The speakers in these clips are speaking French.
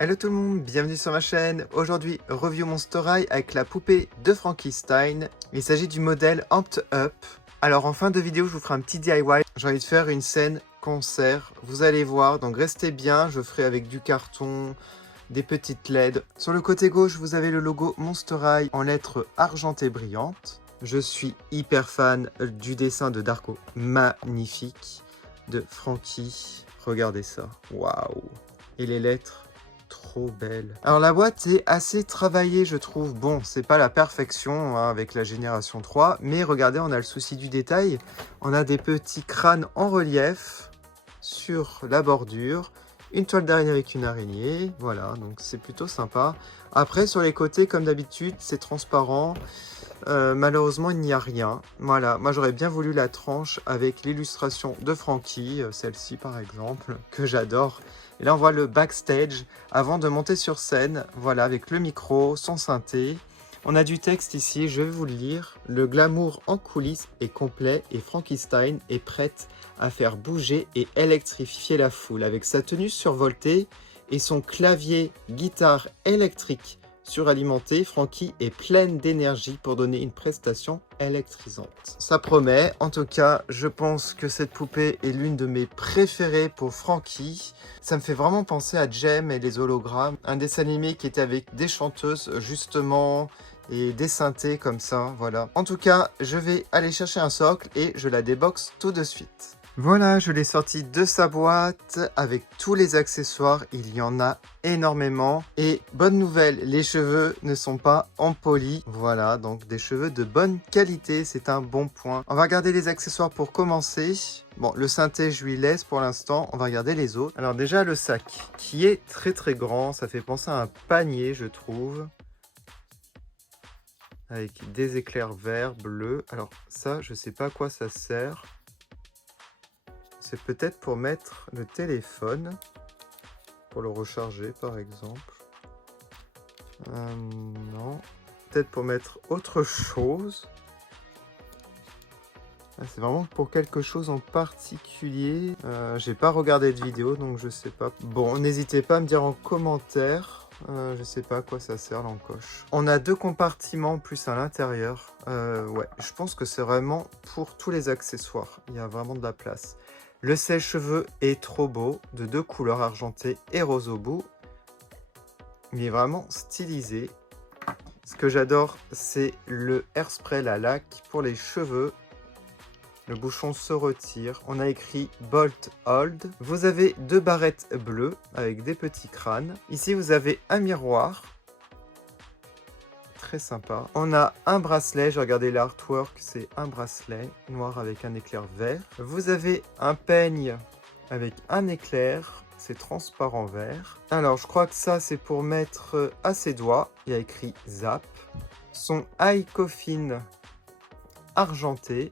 Hello tout le monde, bienvenue sur ma chaîne. Aujourd'hui, review Monster High avec la poupée de Frankenstein. Il s'agit du modèle Amped Up. Alors en fin de vidéo, je vous ferai un petit DIY. J'ai envie de faire une scène concert. Vous allez voir, donc restez bien. Je ferai avec du carton, des petites LED. Sur le côté gauche, vous avez le logo Monster High en lettres argentées brillantes. Je suis hyper fan du dessin de Darko. Magnifique. De Frankie. Regardez ça. Waouh. Et les lettres. Trop belle. Alors la boîte est assez travaillée, je trouve. Bon, c'est pas la perfection hein, avec la génération 3, mais regardez, on a le souci du détail. On a des petits crânes en relief sur la bordure, une toile d'araignée avec une araignée, voilà, donc c'est plutôt sympa. Après, sur les côtés, comme d'habitude, c'est transparent. Malheureusement, il n'y a rien. Voilà, moi j'aurais bien voulu la tranche avec l'illustration de Frankie, celle-ci par exemple, que j'adore. Et là, on voit le backstage avant de monter sur scène, voilà, avec le micro, son synthé. On a du texte ici, je vais vous le lire. Le glamour en coulisses est complet et Frankenstein est prête à faire bouger et électrifier la foule avec sa tenue survoltée et son clavier guitare électrique suralimenté. Frankie est pleine d'énergie pour donner une prestation électrisante. Ça promet. En tout cas, je pense que cette poupée est l'une de mes préférées pour Frankie. Ça me fait vraiment penser à Jem et les hologrammes, un dessin animé qui était avec des chanteuses justement et des synthés comme ça, voilà. En tout cas, je vais aller chercher un socle et je la déboxe tout de suite. Voilà, je l'ai sorti de sa boîte avec tous les accessoires, il y en a énormément. Et bonne nouvelle, les cheveux ne sont pas en poli. Voilà, donc des cheveux de bonne qualité, c'est un bon point. On va regarder les accessoires pour commencer. Bon, le synthé, je lui laisse pour l'instant. On va regarder les autres. Alors déjà, le sac, qui est très grand. Ça fait penser à un panier, je trouve. Avec des éclairs verts, bleus. Alors ça, je sais pas à quoi ça sert. C'est peut-être pour mettre le téléphone, pour le recharger par exemple. Non, peut-être pour mettre autre chose. Ah, c'est vraiment pour quelque chose en particulier. J'ai pas regardé de vidéo donc je sais pas. Bon, n'hésitez pas à me dire en commentaire. Je sais pas à quoi ça sert l'encoche. On a deux compartiments plus à l'intérieur. Ouais, je pense que c'est vraiment pour tous les accessoires. Il y a vraiment de la place. Le sèche-cheveux est trop beau, de deux couleurs argentées et rose au bout. Il est vraiment stylisé. Ce que j'adore, c'est le hairspray, la laque pour les cheveux. Le bouchon se retire. On a écrit Bolt Hold. Vous avez deux barrettes bleues avec des petits crânes. Ici, vous avez un miroir. Très sympa. On a un bracelet, j'ai regardé l'artwork, c'est un bracelet noir avec un éclair vert. Vous avez un peigne avec un éclair, c'est transparent vert. Alors je crois que ça c'est pour mettre à ses doigts, il y a écrit Zap. Son eye coffin argenté.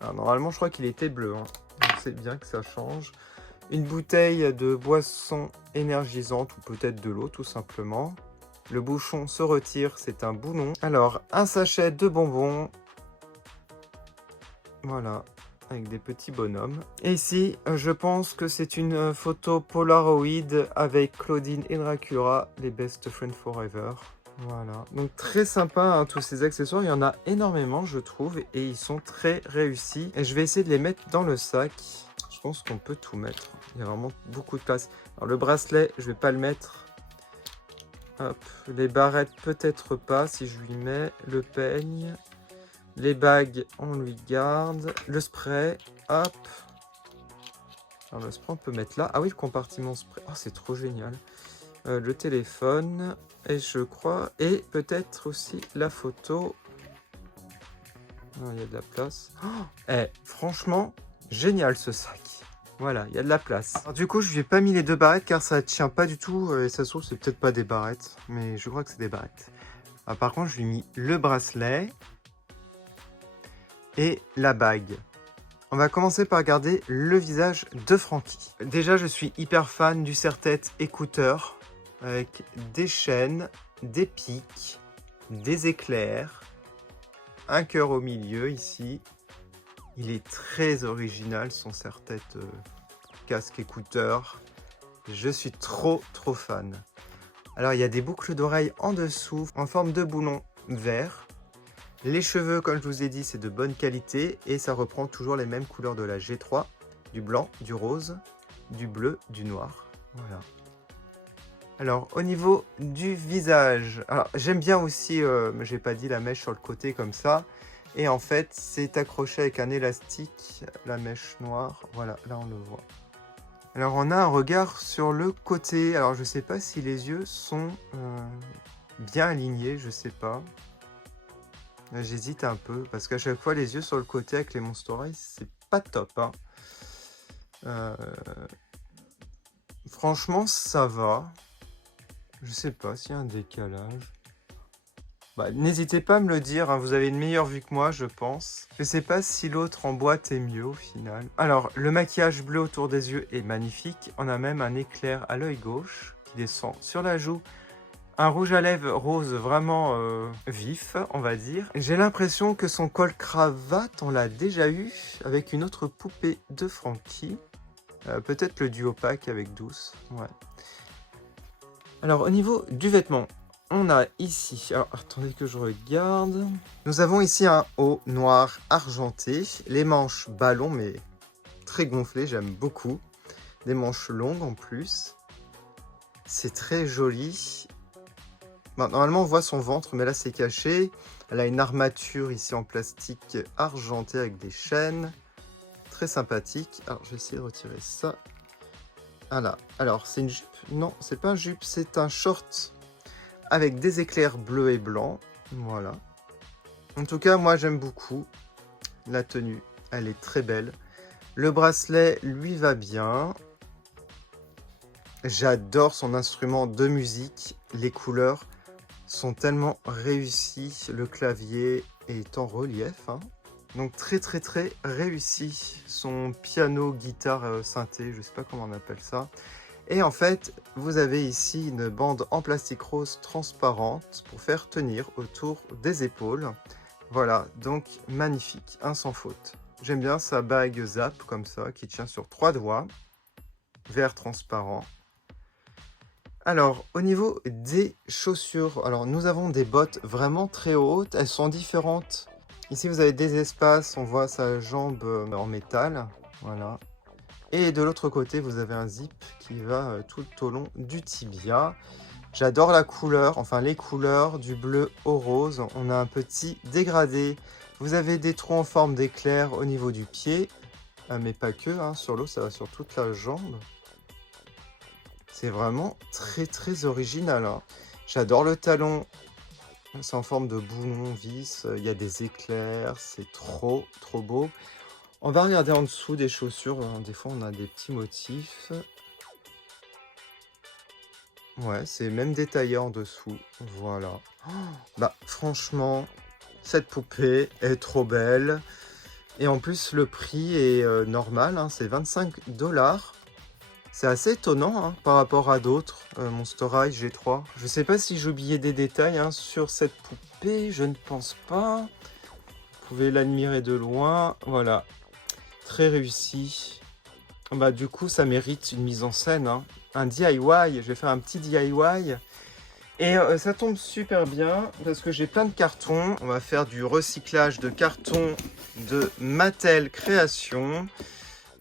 Alors normalement je crois qu'il était bleu, hein. Donc c'est bien que ça change. Une bouteille de boisson énergisante ou peut-être de l'eau tout simplement. Le bouchon se retire, c'est un boulon. Alors, un sachet de bonbons. Voilà, avec des petits bonhommes. Et ici, je pense que c'est une photo Polaroid avec Claudine et Dracula, les best friends forever. Voilà, donc très sympa hein, tous ces accessoires, il y en a énormément je trouve et ils sont très réussis. Et je vais essayer de les mettre dans le sac. Je pense qu'on peut tout mettre, il y a vraiment beaucoup de place. Alors le bracelet, je vais pas le mettre. Hop, les barrettes peut-être pas si je lui mets, le peigne, les bagues on lui garde, le spray, hop. Alors le spray on peut mettre là, ah oui le compartiment spray, oh c'est trop génial. Le téléphone, et je crois, et peut-être aussi la photo. Non, il y a de la place. Oh, franchement, génial ce sac. Voilà, il y a de la place. Alors, du coup, je lui ai pas mis les deux barrettes car ça tient pas du tout. Et ça se trouve, c'est peut-être pas des barrettes. Mais je crois que c'est des barrettes. Ah, par contre, je lui ai mis le bracelet. Et la bague. On va commencer par regarder le visage de Frankie. Déjà, je suis hyper fan du serre-tête écouteur. Avec des chaînes, des pics, des éclairs. Un cœur au milieu ici. Il est très original son serre-tête casque écouteur. Je suis trop fan. Alors il y a des boucles d'oreilles en dessous en forme de boulon vert. Les cheveux, comme je vous ai dit, c'est de bonne qualité et ça reprend toujours les mêmes couleurs de la G3. Du blanc, du rose, du bleu, du noir. Voilà. Alors au niveau du visage, alors j'aime bien aussi, j'ai pas dit, la mèche sur le côté comme ça. Et en fait, c'est accroché avec un élastique, la mèche noire. Voilà, là on le voit. Alors on a un regard sur le côté. Alors je sais pas si les yeux sont bien alignés, je sais pas. J'hésite un peu parce qu'à chaque fois les yeux sur le côté avec les Monster Eyes, c'est pas top, hein. Franchement ça va. Je sais pas s'il y a un décalage. Bah, n'hésitez pas à me le dire, hein, vous avez une meilleure vue que moi, je pense. Je sais pas si l'autre en boîte est mieux au final. Alors, le maquillage bleu autour des yeux est magnifique. On a même un éclair à l'œil gauche qui descend sur la joue. Un rouge à lèvres rose vraiment vif, on va dire. J'ai l'impression que son col-cravate, on l'a déjà eu avec une autre poupée de Frankie. Peut-être le duo pack avec Douce, ouais. Alors, au niveau du vêtement, on a ici, alors attendez que je regarde. Nous avons ici un haut noir argenté, les manches ballon mais très gonflées, j'aime beaucoup. Des manches longues en plus. C'est très joli. Bon, normalement on voit son ventre mais là c'est caché. Elle a une armature ici en plastique argenté avec des chaînes. Très sympathique. Alors je vais essayer de retirer ça. Voilà. Alors c'est une jupe? Non, c'est pas un jupe, c'est un short avec des éclairs bleus et blancs. Voilà. En tout cas, moi j'aime beaucoup la tenue. Elle est très belle. Le bracelet lui va bien. J'adore son instrument de musique. Les couleurs sont tellement réussies. Le clavier est en relief, hein. Donc très réussi. Son piano, guitare, synthé, je sais pas comment on appelle ça. Et en fait, vous avez ici une bande en plastique rose transparente pour faire tenir autour des épaules. Voilà, donc magnifique, un sans faute. J'aime bien sa bague Zap comme ça, qui tient sur 3 doigts. Vert transparent. Alors, au niveau des chaussures, alors nous avons des bottes vraiment très hautes. Elles sont différentes. Ici, vous avez des espaces, on voit sa jambe en métal. Voilà. Et de l'autre côté, vous avez un zip qui va tout au long du tibia. J'adore la couleur, enfin les couleurs du bleu au rose. On a un petit dégradé. Vous avez des trous en forme d'éclair au niveau du pied. Mais pas que, hein, sur l'eau, ça va sur toute la jambe. C'est vraiment très original, hein. J'adore le talon. C'est en forme de boulon vis. Il y a des éclairs. C'est trop beau. On va regarder en dessous des chaussures. Des fois, on a des petits motifs. Ouais, c'est même détaillé en dessous. Voilà. Oh, bah, franchement, cette poupée est trop belle. Et en plus, le prix est normal, hein, c'est 25 $. C'est assez étonnant, hein, par rapport à d'autres. Monster High G3. Je sais pas si j'ai oublié des détails, hein, sur cette poupée. Je ne pense pas. Vous pouvez l'admirer de loin. Voilà. Très réussi. Bah, du coup, ça mérite une mise en scène, hein. Un DIY. Je vais faire un petit DIY. Et ça tombe super bien parce que j'ai plein de cartons. On va faire du recyclage de cartons de Mattel Création.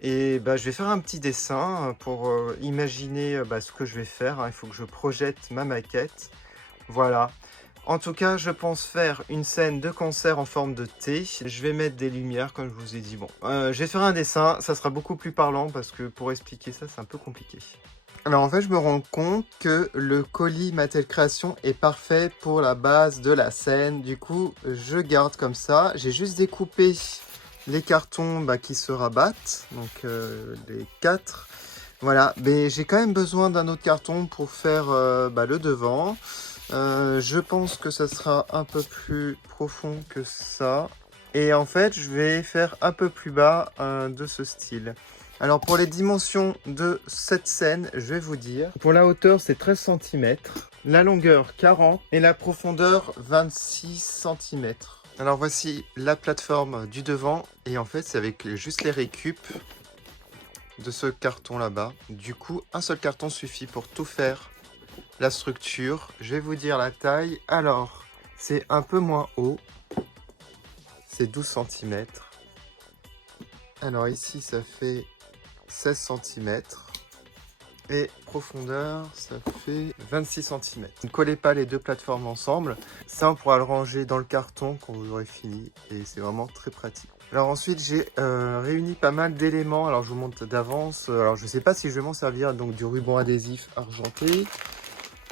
Et bah, je vais faire un petit dessin pour imaginer ce que je vais faire, hein. Il faut que je projette ma maquette. Voilà. En tout cas, je pense faire une scène de concert en forme de T. Je vais mettre des lumières, comme je vous ai dit. Bon, je vais faire un dessin. Ça sera beaucoup plus parlant parce que pour expliquer ça, c'est un peu compliqué. Alors en fait, je me rends compte que le colis Mattel Création est parfait pour la base de la scène. Du coup, je garde comme ça. J'ai juste découpé les cartons qui se rabattent. Donc les 4. Voilà, mais j'ai quand même besoin d'un autre carton pour faire le devant. Je pense que ça sera un peu plus profond que ça. Et en fait, je vais faire un peu plus bas de ce style. Alors pour les dimensions de cette scène, je vais vous dire. Pour la hauteur, c'est 13 cm. La longueur, 40. Et la profondeur, 26 cm. Alors voici la plateforme du devant. Et en fait, c'est avec juste les récup. de ce carton là-bas. Du coup, un seul carton suffit pour tout faire. La structure, je vais vous dire la taille. Alors, c'est un peu moins haut. C'est 12 cm. Alors ici, ça fait 16 cm. Et profondeur, ça fait 26 cm. Ne collez pas les deux plateformes ensemble. Ça, on pourra le ranger dans le carton quand vous aurez fini. Et c'est vraiment très pratique. Alors ensuite, j'ai réuni pas mal d'éléments. Alors je vous montre d'avance. Alors je ne sais pas si je vais m'en servir. Donc du ruban adhésif argenté.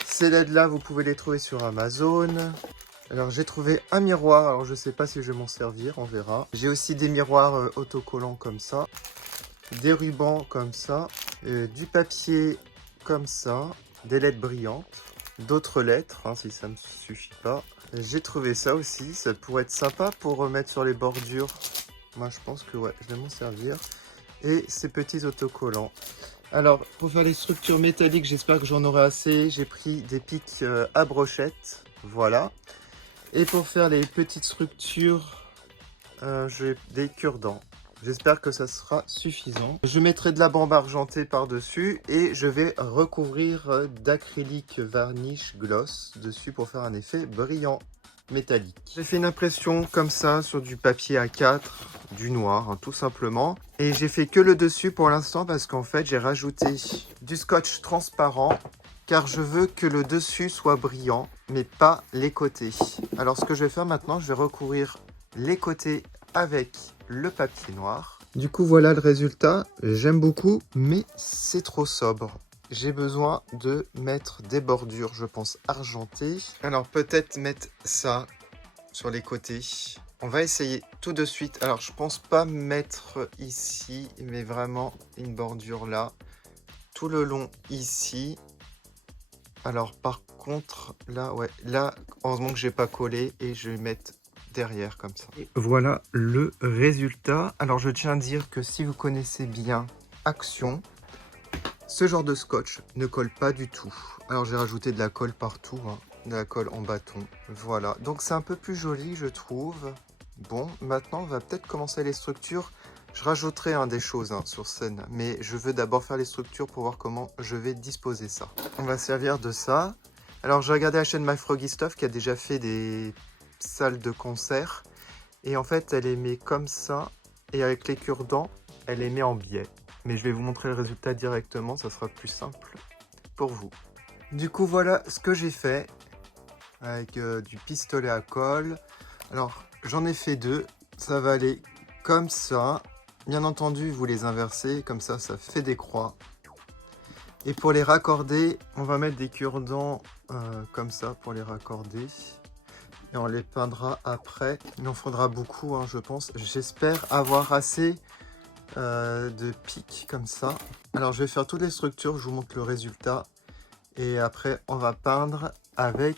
Ces LED-là, vous pouvez les trouver sur Amazon. Alors j'ai trouvé un miroir. Alors je ne sais pas si je vais m'en servir. On verra. J'ai aussi des miroirs autocollants comme ça. Des rubans comme ça, du papier comme ça, des lettres brillantes, d'autres lettres, hein, si ça ne me suffit pas. J'ai trouvé ça aussi, ça pourrait être sympa pour remettre sur les bordures. Moi je pense que ouais, je vais m'en servir. Et ces petits autocollants. Alors pour faire les structures métalliques, j'espère que j'en aurai assez. J'ai pris des pics à brochette, voilà. Et pour faire les petites structures, j'ai des cure-dents. J'espère que ça sera suffisant. Je mettrai de la bande argentée par-dessus et je vais recouvrir d'acrylique varnish gloss dessus pour faire un effet brillant métallique. J'ai fait une impression comme ça sur du papier A4, du noir, hein, tout simplement. Et j'ai fait que le dessus pour l'instant parce qu'en fait j'ai rajouté du scotch transparent car je veux que le dessus soit brillant mais pas les côtés. Alors ce que je vais faire maintenant, je vais recouvrir les côtés avec le papier noir. Du coup, voilà le résultat. J'aime beaucoup, mais c'est trop sobre. J'ai besoin de mettre des bordures, je pense, argentées. Alors, peut-être mettre ça sur les côtés. On va essayer tout de suite. Alors, je pense pas mettre ici, mais vraiment une bordure là. Tout le long ici. Alors, par contre, là, ouais. Là, heureusement que j'ai pas collé et je vais mettre derrière comme ça. Et voilà le résultat. Alors je tiens à dire que si vous connaissez bien Action, ce genre de scotch ne colle pas du tout. Alors j'ai rajouté de la colle partout, hein, de la colle en bâton. Voilà, donc c'est un peu plus joli je trouve. Bon, maintenant on va peut-être commencer les structures. Je rajouterai des choses sur scène, mais je veux d'abord faire les structures pour voir comment je vais disposer ça. On va servir de ça. Alors j'ai regardé la chaîne My Froggy Stuff qui a déjà fait des salle de concert et en fait elle les met comme ça et avec les cure-dents elle les met en biais, mais je vais vous montrer le résultat directement, ça sera plus simple pour vous. Du coup voilà ce que j'ai fait avec du pistolet à colle. Alors j'en ai fait deux, ça va aller comme ça, bien entendu vous les inversez comme ça, ça fait des croix. Et pour les raccorder, on va mettre des cure-dents comme ça pour les raccorder. Et on les peindra après. Il en faudra beaucoup, je pense. J'espère avoir assez de pics comme ça. Alors, je vais faire toutes les structures. Je vous montre le résultat. Et après, on va peindre avec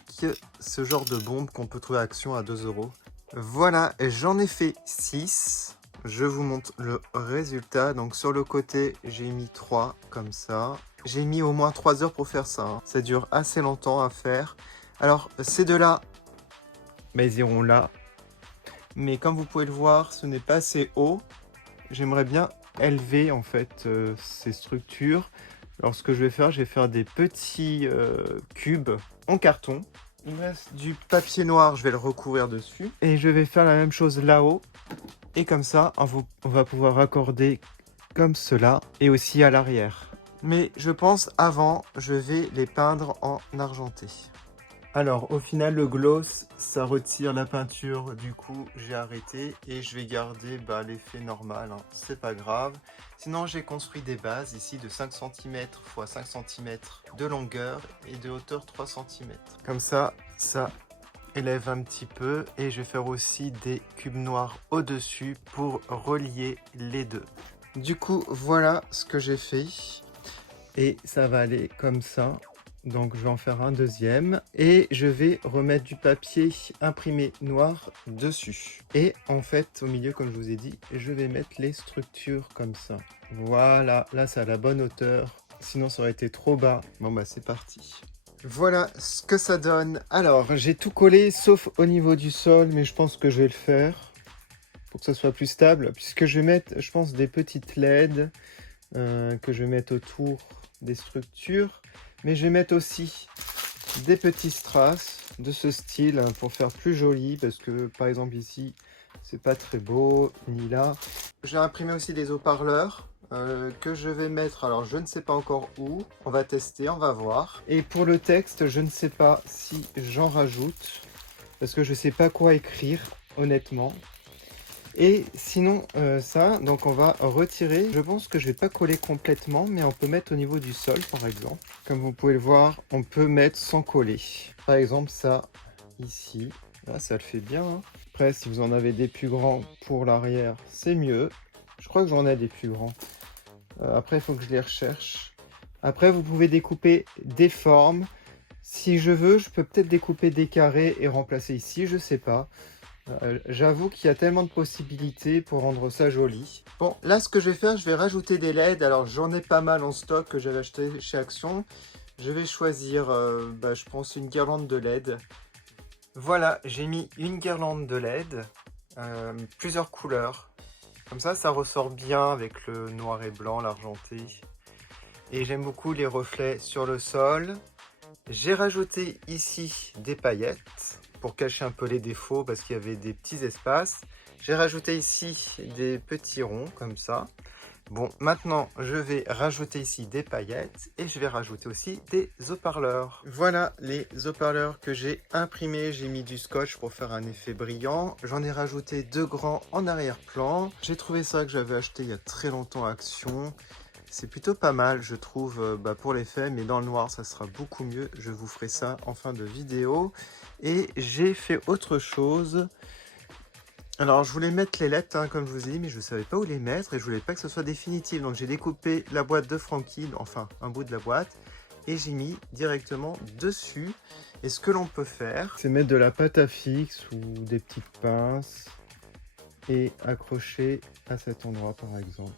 ce genre de bombe qu'on peut trouver à Action à 2 €. Voilà, j'en ai fait 6. Je vous montre le résultat. Donc, sur le côté, j'ai mis 3 comme ça. J'ai mis au moins 3 heures pour faire ça. Ça dure assez longtemps à faire. Alors, ces deux-là, ils iront là. Mais comme vous pouvez le voir, ce n'est pas assez haut. J'aimerais bien élever en fait ces structures. Alors ce que je vais faire des petits cubes en carton. Il me reste du papier noir, je vais le recouvrir dessus. Et je vais faire la même chose là-haut. Et comme ça, on va pouvoir raccorder comme cela. Et aussi à l'arrière. Mais je pense avant, je vais les peindre en argenté. Alors au final le gloss ça retire la peinture, du coup j'ai arrêté et je vais garder l'effet normal, c'est pas grave. Sinon j'ai construit des bases ici de 5 cm x 5 cm de longueur et de hauteur 3 cm. Comme ça, ça élève un petit peu et je vais faire aussi des cubes noirs au dessus pour relier les deux. Du coup voilà ce que j'ai fait et ça va aller comme ça. Donc je vais en faire un deuxième et je vais remettre du papier imprimé noir dessus. Et en fait au milieu, comme je vous ai dit, je vais mettre les structures comme ça. Voilà, là c'est à la bonne hauteur, sinon ça aurait été trop bas. Bon c'est parti. Voilà ce que ça donne. Alors j'ai tout collé sauf au niveau du sol, mais je pense que je vais le faire pour que ça soit plus stable, puisque je vais mettre, je pense, des petites LED. que je vais mettre autour des structures. Mais je vais mettre aussi des petits strass de ce style pour faire plus joli, parce que par exemple ici c'est pas très beau, ni là. J'ai imprimé aussi des haut-parleurs que je vais mettre, alors je ne sais pas encore où, on va tester, on va voir. Et pour le texte, je ne sais pas si j'en rajoute, parce que je sais pas quoi écrire honnêtement. Et sinon ça, donc on va retirer. Je pense que je vais pas coller complètement, mais on peut mettre au niveau du sol par exemple. Comme vous pouvez le voir, on peut mettre sans coller. Par exemple ça, ici, là ça le fait bien. Hein. Après si vous en avez des plus grands pour l'arrière, c'est mieux. Je crois que j'en ai des plus grands. Après il faut que je les recherche. Après vous pouvez découper des formes. Si je veux, je peux peut-être découper des carrés et remplacer ici, je sais pas. J'avoue qu'il y a tellement de possibilités pour rendre ça joli. Bon, là ce que je vais faire, je vais rajouter des LED. Alors j'en ai pas mal en stock que j'avais acheté chez Action. Je vais choisir, je pense, une guirlande de LED. Voilà, j'ai mis une guirlande de LED, plusieurs couleurs. Comme ça ressort bien avec le noir et blanc, l'argenté. Et j'aime beaucoup les reflets sur le sol. J'ai rajouté ici des paillettes pour cacher un peu les défauts parce qu'il y avait des petits espaces. J'ai rajouté ici des petits ronds comme ça. Bon, maintenant je vais rajouter ici des paillettes et je vais rajouter aussi des haut-parleurs. Voilà les haut-parleurs que j'ai imprimés. J'ai mis du scotch pour faire un effet brillant. J'en ai rajouté 2 grands en arrière-plan. J'ai trouvé ça que j'avais acheté il y a très longtemps à Action. C'est plutôt pas mal, je trouve, pour l'effet, mais dans le noir, ça sera beaucoup mieux. Je vous ferai ça en fin de vidéo. Et j'ai fait autre chose. Alors, je voulais mettre les lettres, hein, comme je vous ai dit, mais je ne savais pas où les mettre et je voulais pas que ce soit définitif. Donc, j'ai découpé la boîte de Frankie, enfin, un bout de la boîte, et j'ai mis directement dessus. Et ce que l'on peut faire, c'est mettre de la pâte à fixe ou des petites pinces et accrocher à cet endroit, par exemple.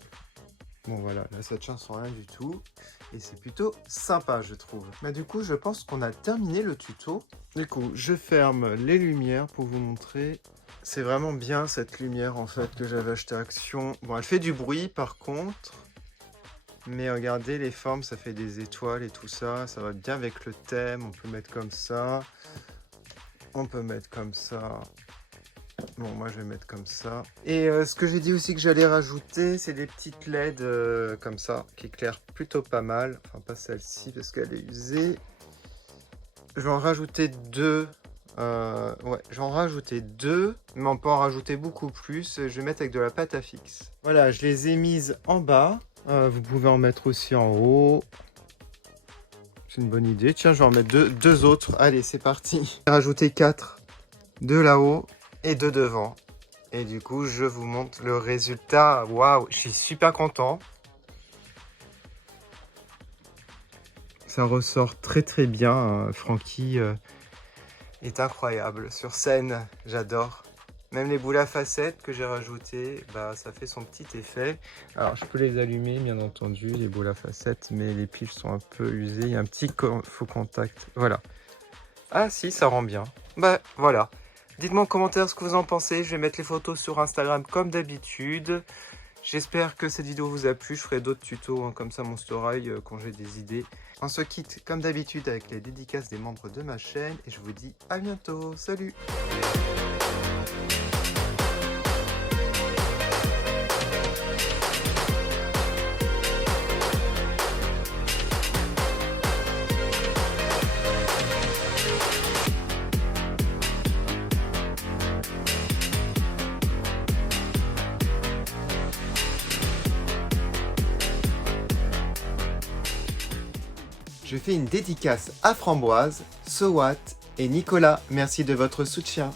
Bon voilà, là ça tient sans rien du tout et c'est plutôt sympa je trouve. Mais du coup je pense qu'on a terminé le tuto. Du coup je ferme les lumières pour vous montrer. C'est vraiment bien cette lumière en fait que j'avais acheté à Action. Bon elle fait du bruit par contre. Mais regardez les formes, ça fait des étoiles et tout ça. Ça va bien avec le thème, on peut mettre comme ça. On peut mettre comme ça. Bon, moi je vais mettre comme ça. Et ce que j'ai dit aussi que j'allais rajouter, c'est des petites LED comme ça, qui éclairent plutôt pas mal. Enfin, pas celle-ci parce qu'elle est usée. Je vais en rajouter 2. Ouais, je vais en rajouter 2, mais on peut en rajouter beaucoup plus. Je vais mettre avec de la pâte à fixe. Voilà, je les ai mises en bas. Vous pouvez en mettre aussi en haut. C'est une bonne idée. Tiens, je vais en mettre deux autres. Allez, c'est parti. J'ai rajouté 4 de là-haut et 2 devant. Et du coup, je vous montre le résultat. Waouh, je suis super content. Ça ressort très très bien. Frankie est incroyable. Sur scène, j'adore. Même les boules à facettes que j'ai rajoutées, ça fait son petit effet. Alors, je peux les allumer, bien entendu, les boules à facettes, mais les piles sont un peu usées. Il y a un petit faux contact. Voilà. Ah si, ça rend bien. Voilà. Dites-moi en commentaire ce que vous en pensez. Je vais mettre les photos sur Instagram comme d'habitude. J'espère que cette vidéo vous a plu. Je ferai d'autres tutos comme ça, mon story, quand j'ai des idées. On se quitte comme d'habitude avec les dédicaces des membres de ma chaîne. Et je vous dis à bientôt. Salut! Je fais une dédicace à Framboise, So What et Nicolas. Merci de votre soutien.